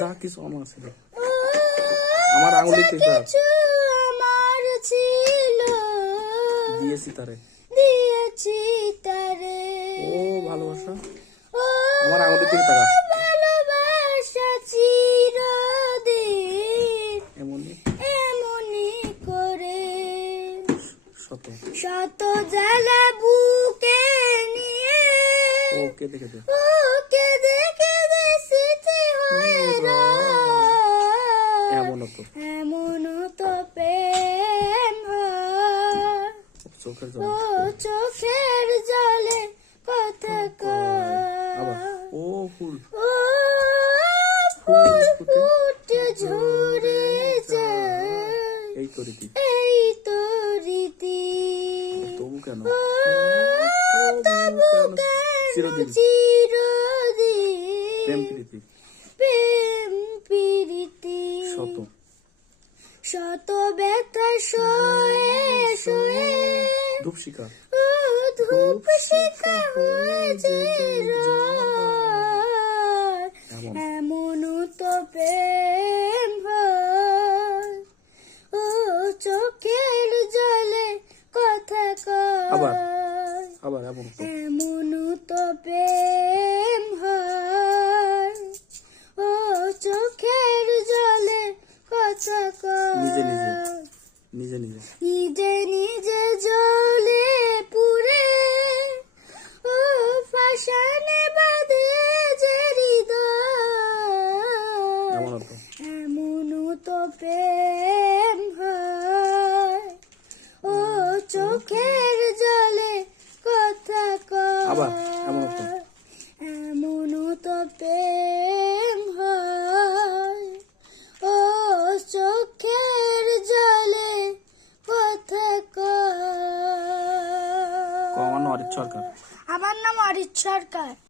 যা কিছু আমার ছিল, আমার আঙুলিতে কিছু আমার ছিল, দিয়েছি তারে। ও ভালোবাসা ও আমার আঙুলিতে টাকা ভালোবাসা চিরদিন এমনই এমনি করে শত শত জ্বালা বুকে নিয়ে ও কেঁদে কেঁদে কেঁদে কেঁদে স্মৃতি হয়ে রয়। এমনও তো এমনও তো প্রেম হয়, চোখের ও জল চোখের জলে কথা আবার কয়। ও ফুল ও ফুল ফুটে ঝরে যায়, এই তো রীতি, এই তো রীতি। তবু কেন ও তবু কেন চিরদিন চিরদিন প্রেম প্রীতি প্রেম প্রীতি শত শত ব্যথা সয়ে সয়ে ধূপশিখা ও ধূপ শিখা হয়ে যে রয়। এমন এমনও তো প্রেম হয়, ও চোখের জলে কথা আবার কয়। আবার এমন তো এমনও তো প্রেম হয়, ও চোখের জলে কথা নিজে কয়। নিজে নিজে নিজে নিজে নিজে জ্বলে পুড়ে, ও ফাঁসানে বাঁধে যে হৃদয়। এমনও তো এমনও তো প্রেম হয়, ও চোখের জলে কথা আবার কয়। এমনও তো এমনও তো প্রেম হয়, ও চোখের জলে কথা কয়। আমার নাম অরিত সরকার। আমার নাম অরিত সরকার।